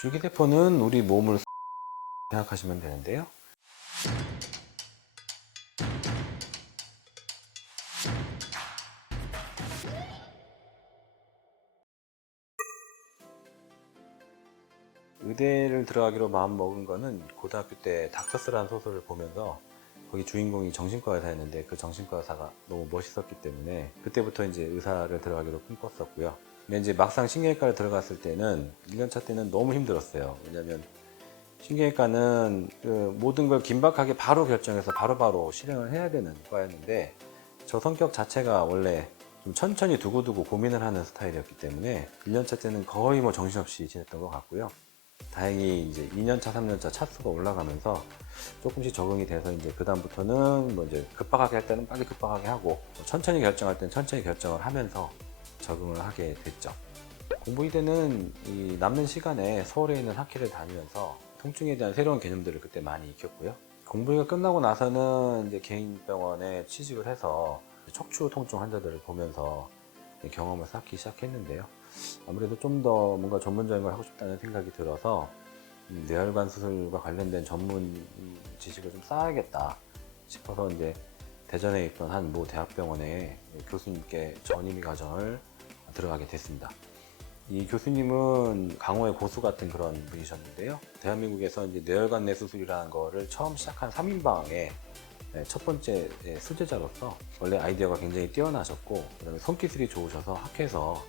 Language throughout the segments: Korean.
줄기세포는 우리 몸을 생각하시면 되는데요. 의대를 들어가기로 마음 먹은 거는 고등학교 때 닥터스라는 소설을 보면서 거기 주인공이 정신과 의사였는데 그 정신과 의사가 너무 멋있었기 때문에 그때부터 이제 의사를 들어가기로 꿈꿨었고요. 근데 이제 막상 신경외과를 들어갔을 때는 1년차 때는 너무 힘들었어요. 왜냐면 신경외과는 그 모든 걸 긴박하게 바로 결정해서 바로 바로 실행을 해야 되는 과였는데 저 성격 자체가 원래 좀 천천히 두고두고 고민을 하는 스타일이었기 때문에 1년차 때는 거의 뭐 정신없이 지냈던 것 같고요. 다행히 이제 2년차, 3년차 차수가 올라가면서 조금씩 적응이 돼서 이제 그다음부터는 뭐 이제 급박하게 할 때는 빨리 급박하게 하고 뭐 천천히 결정할 때는 천천히 결정을 하면서 적응을 하게 됐죠. 공부이대는 이 남는 시간에 서울에 있는 학회를 다니면서 통증에 대한 새로운 개념들을 그때 많이 익혔고요. 공부가 끝나고 나서는 이제 개인 병원에 취직을 해서 척추 통증 환자들을 보면서 경험을 쌓기 시작했는데요. 아무래도 좀 더 뭔가 전문적인 걸 하고 싶다는 생각이 들어서 음, 뇌혈관 수술과 관련된 전문 지식을 좀 쌓아야겠다 싶어서 이제 대전에 있던 한 모 대학병원에 교수님께 전임의 과정을 들어가게 됐습니다. 이 교수님은 강호의 고수 같은 그런 분이셨는데요. 대한민국에서 이제 뇌혈관 내 수술이라는 거를 처음 시작한 3인방의 첫 번째 수제자로서 원래 아이디어가 굉장히 뛰어나셨고 그다음에 손기술이 좋으셔서 학회에서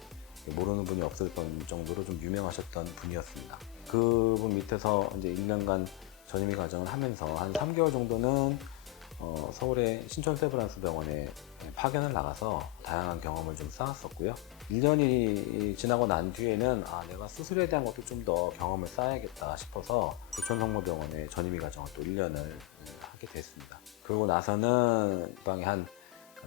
모르는 분이 없었던 정도로 좀 유명하셨던 분이었습니다. 그분 밑에서 이제 1년간 전임의 과정을 하면서 한 3개월 정도는 어, 서울의 신촌 세브란스 병원에 파견을 나가서 다양한 경험을 좀 쌓았었고요. 1년이 지나고 난 뒤에는 아, 내가 수술에 대한 것도 좀 더 경험을 쌓아야겠다 싶어서 부천성모병원에 전임의 과정을 또 1년을 하게 됐습니다. 그러고 나서는 방에 한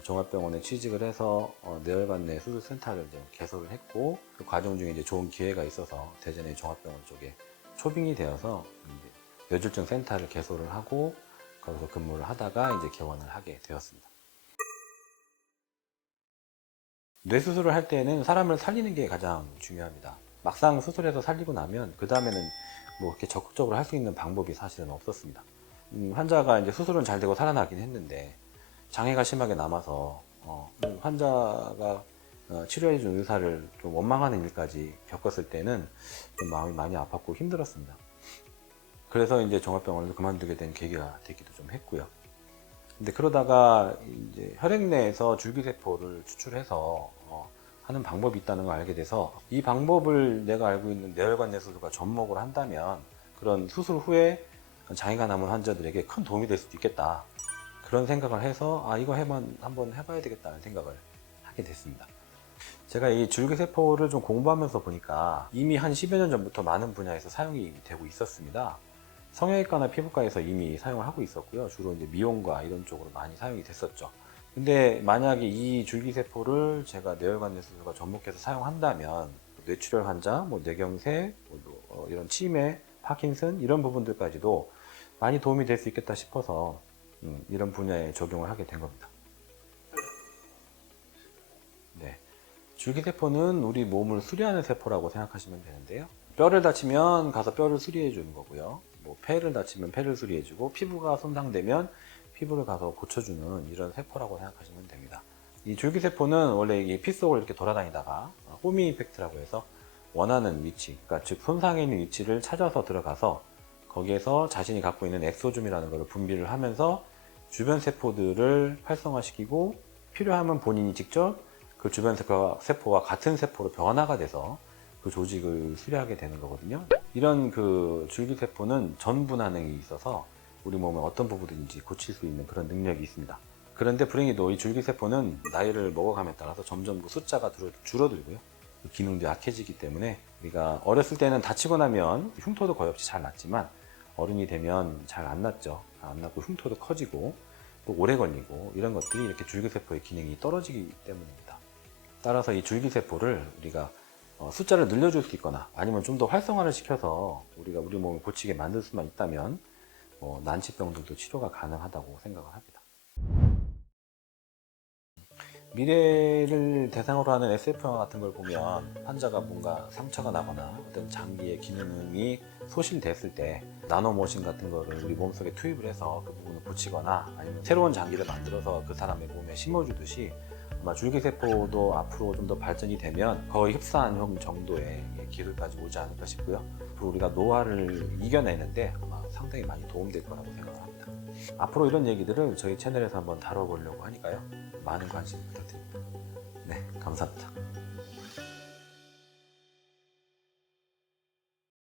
종합병원에 취직을 해서 어, 뇌혈관 내 수술센터를 이제 개소를 했고 그 과정 중에 이제 좋은 기회가 있어서 대전의 종합병원 쪽에 초빙이 되어서 뇌졸중 센터를 개소를 하고 거기서 근무를 하다가 이제 개원을 하게 되었습니다. 뇌 수술을 할 때는 사람을 살리는 게 가장 중요합니다. 막상 수술해서 살리고 나면 그 다음에는 뭐 이렇게 적극적으로 할 수 있는 방법이 사실은 없었습니다. 음, 환자가 이제 수술은 잘 되고 살아나긴 했는데 장애가 심하게 남아서 어, 환자가 어, 치료해준 의사를 좀 원망하는 일까지 겪었을 때는 좀 마음이 많이 아팠고 힘들었습니다. 그래서 이제 종합병원을 그만두게 된 계기가 되기도 좀 했고요. 근데 그러다가 이제 혈액 내에서 줄기세포를 추출해서 어, 하는 방법이 있다는 걸 알게 돼서 이 방법을 내가 알고 있는 뇌혈관 내수술과 접목을 한다면 그런 수술 후에 장애가 남은 환자들에게 큰 도움이 될 수도 있겠다. 그런 생각을 해서 아 이거 해만 한번 해봐야 되겠다는 생각을 하게 됐습니다. 제가 이 줄기세포를 좀 공부하면서 보니까 이미 한 10여 년 전부터 많은 분야에서 사용이 되고 있었습니다. 성형외과나 피부과에서 이미 사용을 하고 있었고요. 주로 이제 미용과 이런 쪽으로 많이 사용이 됐었죠. 근데 만약에 이 줄기세포를 제가 뇌혈관 내수술과 접목해서 사용한다면 뇌출혈 환자, 뭐 뇌경색, 뭐 어, 이런 치매, 파킨슨 이런 부분들까지도 많이 도움이 될 수 있겠다 싶어서 음, 이런 분야에 적용을 하게 된 겁니다. 네. 줄기세포는 우리 몸을 수리하는 세포라고 생각하시면 되는데요. 뼈를 다치면 가서 뼈를 수리해 주는 거고요. 뭐 폐를 다치면 폐를 수리해 주고 피부가 손상되면 피부를 가서 고쳐주는 이런 세포라고 생각하시면 됩니다. 이 줄기세포는 원래 이피 속을 이렇게 돌아다니다가 호미 이펙트라고 해서 원하는 위치, 그러니까 즉 손상해 있는 위치를 찾아서 들어가서 거기에서 자신이 갖고 있는 엑소즘이라는 것을 분비를 하면서 주변 세포들을 활성화시키고 필요하면 본인이 직접 그 주변 세포와 같은 세포로 변화가 돼서 그 조직을 수리하게 되는 거거든요. 이런 그 줄기세포는 전분 반응이 있어서 우리 몸의 어떤 부분인지 고칠 수 있는 그런 능력이 있습니다. 그런데 불행히도 이 줄기세포는 나이를 먹어감에 따라서 점점 그 숫자가 줄어들고요. 그 기능도 약해지기 때문에 우리가 어렸을 때는 다치고 나면 흉터도 거의 없이 잘 났지만 어른이 되면 잘 안 났죠. 안 났고 흉터도 커지고 또 오래 걸리고 이런 것들이 이렇게 줄기세포의 기능이 떨어지기 때문입니다. 따라서 이 줄기세포를 우리가 어, 숫자를 늘려줄 수 있거나 아니면 좀 더 활성화를 시켜서 우리가 우리 몸을 고치게 만들 수만 있다면 뭐 난치병들도 치료가 가능하다고 생각을 합니다. 미래를 대상으로 하는 SF 영화 같은 걸 보면 환자가 뭔가 상처가 나거나 어떤 장기의 기능이 소실됐을 때 나노머신 같은 거를 우리 몸속에 투입을 해서 그 부분을 고치거나 아니면 새로운 장기를 만들어서 그 사람의 몸에 심어주듯이 아마 줄기세포도 앞으로 좀 더 발전이 되면 거의 흡사한 정도의 기술까지 오지 않을까 싶고요. 앞으로 우리가 노화를 이겨내는데 아마 상당히 많이 도움될 거라고 생각합니다. 앞으로 이런 얘기들을 저희 채널에서 한번 다뤄보려고 하니까요. 많은 관심 부탁드립니다. 네, 감사합니다.